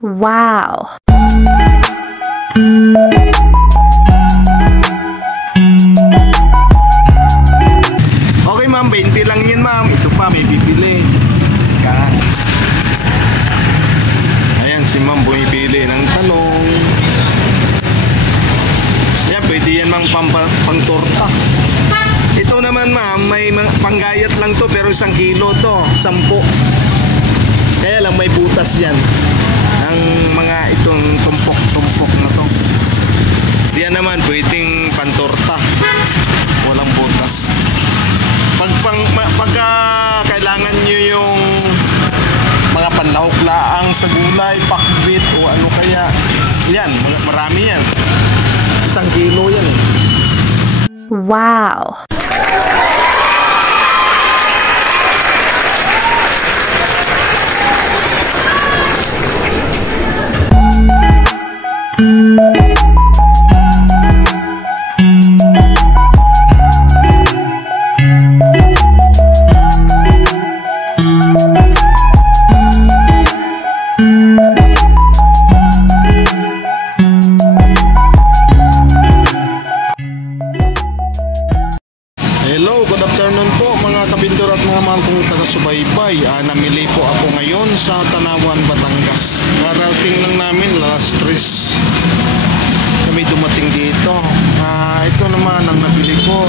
Wow! Okay ma'am, 20 lang yun ma'am. Ito pa, may bibili. Ayan, si ma'am bumibili ng talong. Ayan, pwede yan ma'am pang torta. Ito naman ma'am, may panggayat lang to pero 1 kilo to, 10. Kaya lang may butas yan. Ang mga itong tumpok-tumpok na to. Yan naman pwedeng pantorta. Walang butas. Pagka kailangan nyo yung mga panlahok-laang sa gulay, pakbit o ano kaya, yan, marami yan. 1 kilo yan eh. Wow! Hello, good afternoon po mga kabindor at mga mahal kong taga-subaybay. Namili po ako ngayon sa Tanawan, Batangas. Karating lang namin, last 3 kami dumating dito. Ito naman ang nabili ko.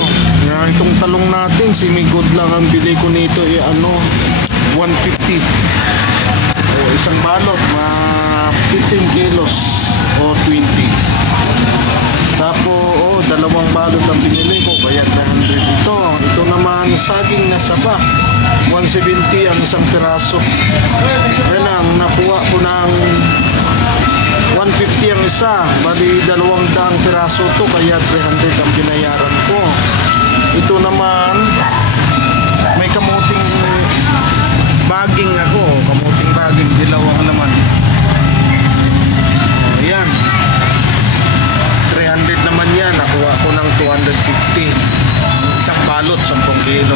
Itong talong natin, semi-good lang ang bili ko nito. 150. Isang balot, 15 kilos o 20. Tapos, 2 balot ang binili ko, kaya 300 ito. Ito naman, saging na saba. 170 ang isang piraso. Kaya lang, nakuha ko ng 150 ang isa. Bali, 200 piraso to, kaya 300 ang binayaran ko. Ito naman, may kamuting baging ako. Kamuting baging, dilaw ang laman. Yan. 300 naman yan, nakuha ko ng 250. Isang balot, 10 kilo.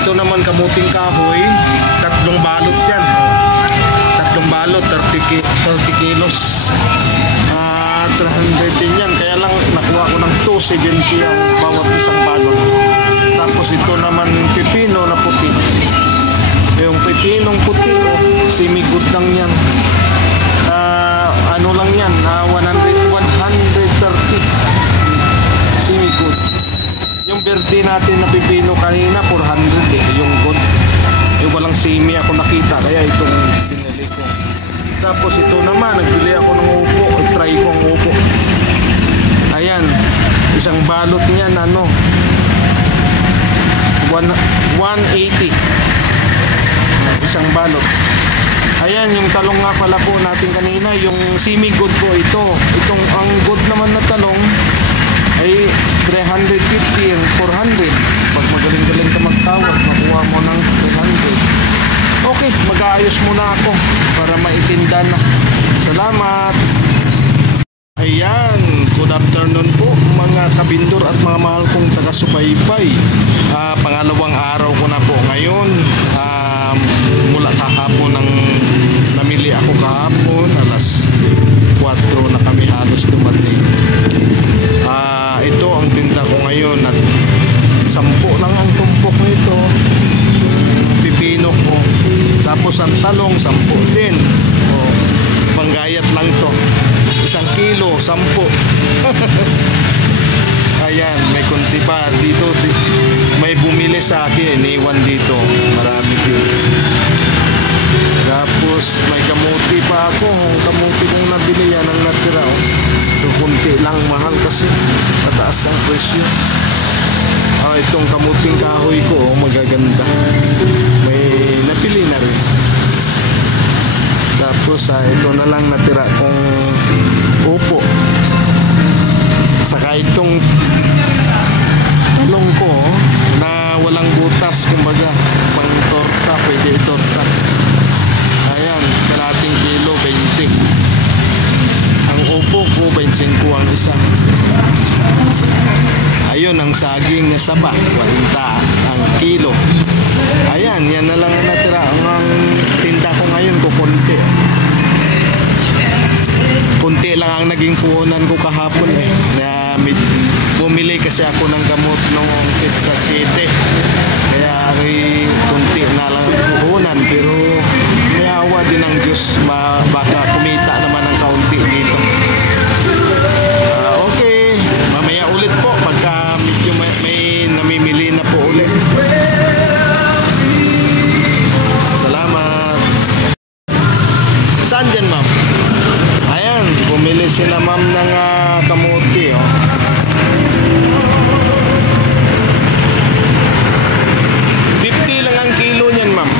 Ito naman kamuting kahoy, 3 balot yan. 3 balot, 30 kilos. 300 din yan, kaya lang nakuha ko ng 270 ang bawat isang balot. Tapos ito naman pipino na puti. Yung pipinong puti, semi-good lang yan. Ano lang yan, 130 semi-good. Yung verde natin na pipino kanina 400 yung good. Yung walang semi ako nakita, kaya itong pinili ko. Tapos ito naman, nagbili ako ng upo. Try ko ang upo. Ayan, isang balot niyan 180 isang balot. Ayan, yung talong nga pala po natin kanina, yung semi-good po ito. Itong ang good naman na talong ay 350 and 400. Pag magaling-galing ka magtawag, makuha mo ng 300. Okay, mag-aayos muna ako para maitinda na. Salamat! Ayan, good afternoon po mga kabindor at mga mahal kong taga-subaybay. Pangalawang araw ko na po ngayon. Mula kahapon ng namili ako kahapon, alas 4 na kami halos dumating. Ito ang tinda ko ngayon at 10 lang ang tumpok nito. Pipino ko. Tapos ang talong 10 din. Panggayat lang to. 1 kilo, 10. Ayan, may kunti pa dito. May bumili sa akin, iwan dito. Marami din. Tapos may kamuti pa ako. Kamuti kong nabili yan ang natira. So, kunti lang, mahal kasi mataas ang presyo. Itong kamuting kahoy ko, magaganda. May nabili na rin. Tapos ito na lang natira kong upo. Saka itong talong ko na walang butas, kumbaga pang torta, pwede torta. Ayan, kalating kilo, 20. Ang upo ko, 25 ang isa. Ayun, ang saging na saba, 40 ang kilo. Ayan, yan na lang ang natira. Ang tinda ko ngayon, kukunti. kaunti lang ang naging puhunan ko kahapon eh. Bumili kasi ako ng gamot nung Pizza City. Kaya kunti na lang ang puhunan. Pero may awa din ng Diyos, baka kumita naman ng kaunti dito. Okay, mamaya ulit po pagka medyo may namimili na po ulit. Salamat. Saan dyan, ma'am? Ayan, bumili sila ma'am ng kamuti. Oh. $50 lang ang kilo niyan, ma'am.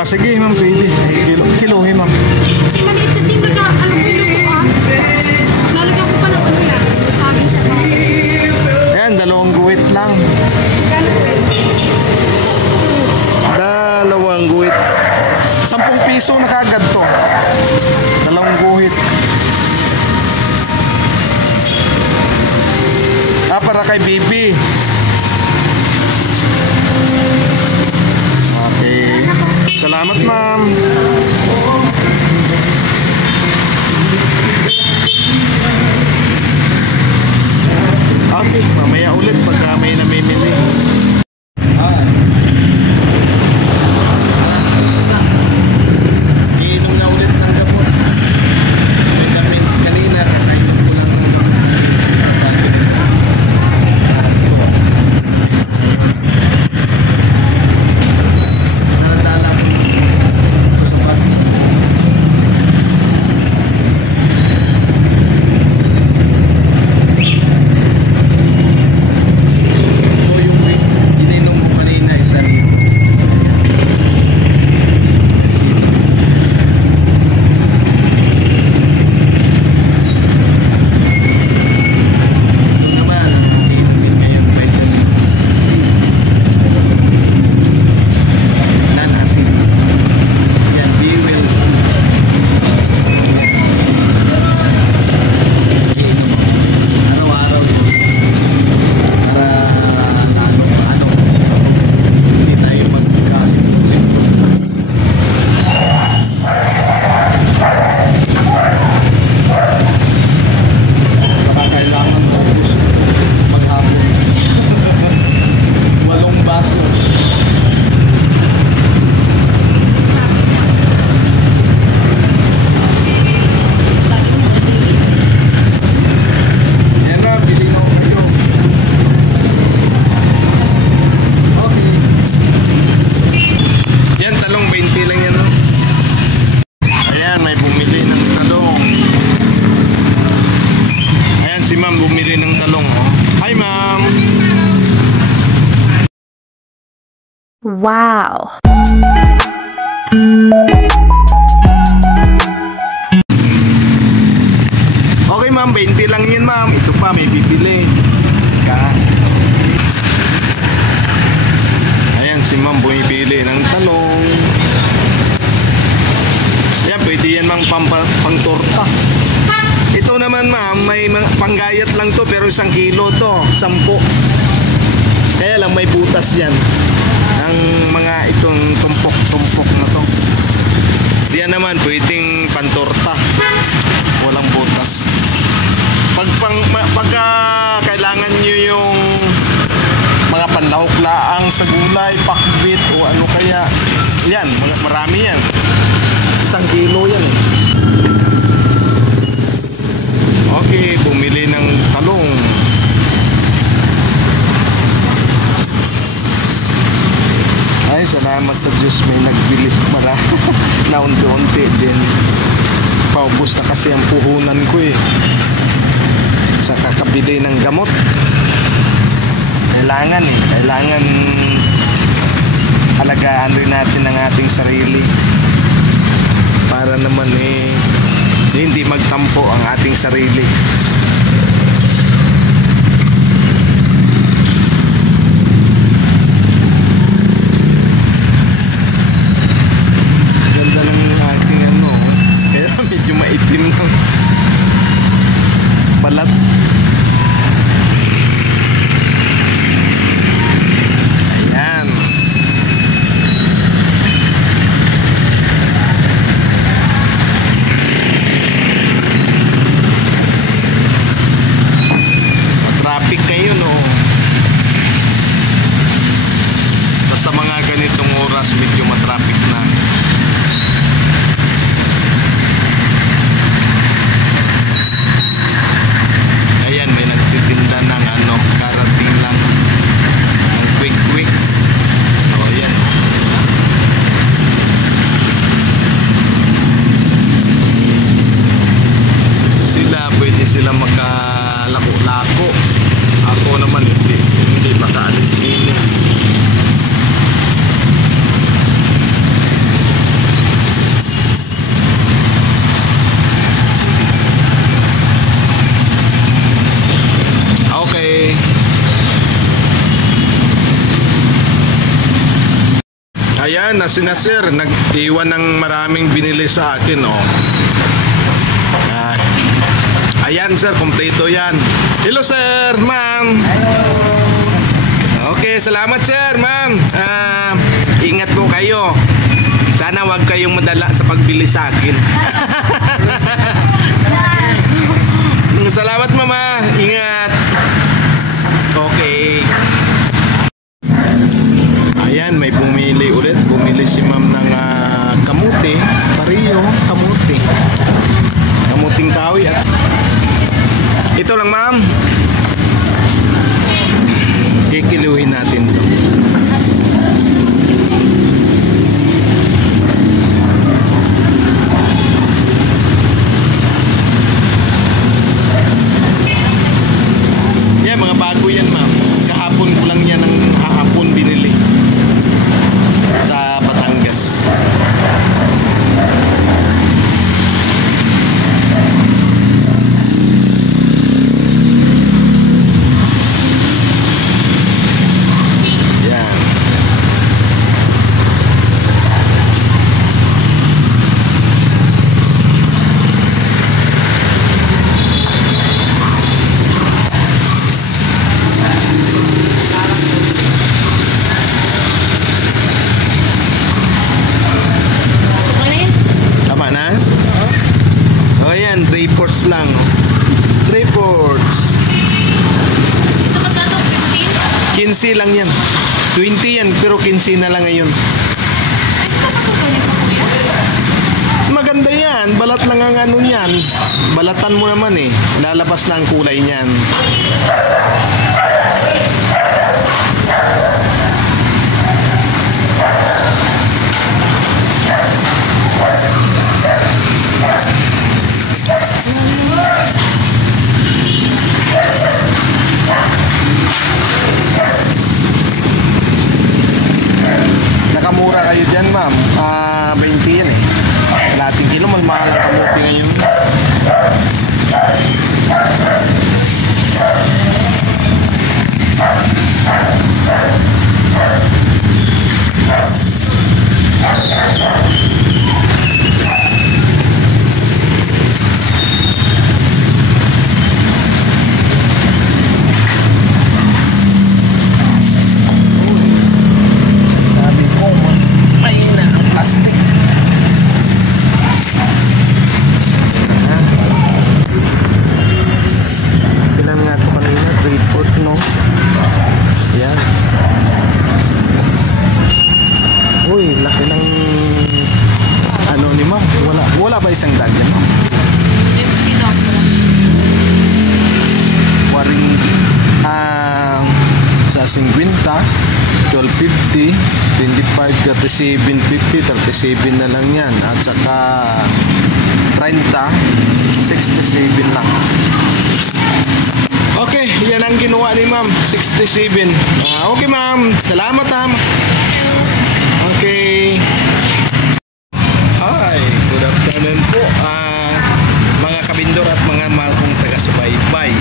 Sige ma'am, pwede. Kilohin ma'am. Kasi maliit kasi ano mo lutuan. Nalagyan ko pa ng ano yan. Sabi sa mga. Ayan, 2 guwit lang. 2 guwit. 10 piso na kagad to. 2 guhit. Para kay Bibi. Okay. Salamat, ma'am. Okay, mamaya ulit pagka may namimili. Iinom na ulit ng gamot. Vitamins kanina. Kulang ng Wow! Okay ma'am, 20 lang yun ma'am. Ito pa, may bibili. Ayan, si ma'am bumibili ng talong. Ayan, pwede yan mang pang-torta. Ito naman ma'am, may panggayat lang to pero 1 kilo to, 10. Kaya lang may butas yan. Ang mga itong tumpok-tumpok na to. Yan naman pwedeng pantorta. Walang butas. Pagka kailangan nyo yung mga panlahok-laang sa gulay, pakbit o ano kaya, yan, marami yan. 1 kilo yan eh. Okay, bumili ng talong. Ay, salamat sa Diyos may nagbili para na unti-unti din. Paubos na kasi ang puhunan ko eh. Sa kakabili ng gamot. Kailangan eh. Kailangan alagaan rin natin ang ating sarili. Para naman eh hindi magtampo ang ating sarili. Ganda ng ating ano, kaya medyo maitim ng balat. ganitong oras medyo matraffic na. Ayan, may nagtitinda ng ano, karating lang ng quick. O, ayan. Pwede sila makalako-lako. Ako naman hindi makaalis ini. Okay. Ayan, na sina sir nag-iwan ng maraming binili sa akin, oh. Ayan sir, kompleto yan. Hello sir, ma'am. Hello. Okay, salamat sir, ma'am. Ingat po kayo. Sana wag kayong madala sa pagbili sa akin. Salamat mama. Ingat. Okay. Ayan, may bumili ulit. Bumili si ma'am ng kamuti. Pariyo, kamuti. Kamuting kahoy at ito lang ma'am. Kikiluhin natin to. Yeah, mga bago yan ma'am. Kahapon ko lang yan ng hahapon binili sa Batangas. Lang. 3 ports. Ito magkano? 15 15? lang yan. 20 yan, pero 15 na lang ngayon. Ay, ito ba ito ganito kuya? Maganda yan. Balat lang ang ano yan. Balatan mo naman eh. Lalabas na ang kulay niyan. Nakamura kayo dyan ma'am. 20 yan eh. Lating kilo, mahal ang kamuti ngayon. ba isang dagyan mo? 50 lang. Waring sa 50, 12.50, 25, 37.50, 37 na lang yan. At saka 30, 67 lang. Okay, yan ang ginawa ni ma'am, 67. Okay ma'am, salamat ma'am. Okay. Hi, good afternoon po mga kabindor at mga mahal kong taga-subaybay.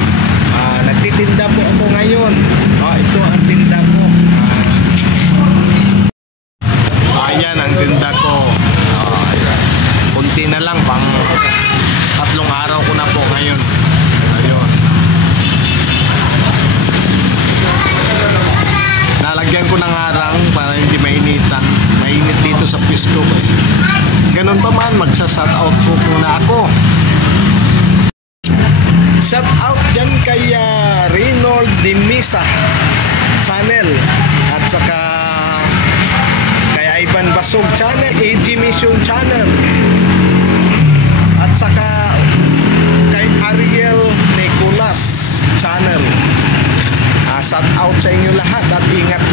Nagtitinda po ako ngayon. Ito ang tinda ko. Ayan ang tinda ko. Kunti na lang, pang 3 araw ko na po ngayon. Ayun. Nalagyan ko ng harang para hindi mainitan. Mainit dito sa pisto. Ganun pa man, magsa-shout out po muna ako. Shout out dyan kay Reynold de Misa channel at saka Basog Channel, AG Mission Channel, at saka kay Ariel Nicolas Channel. Shout out sa inyo lahat at ingat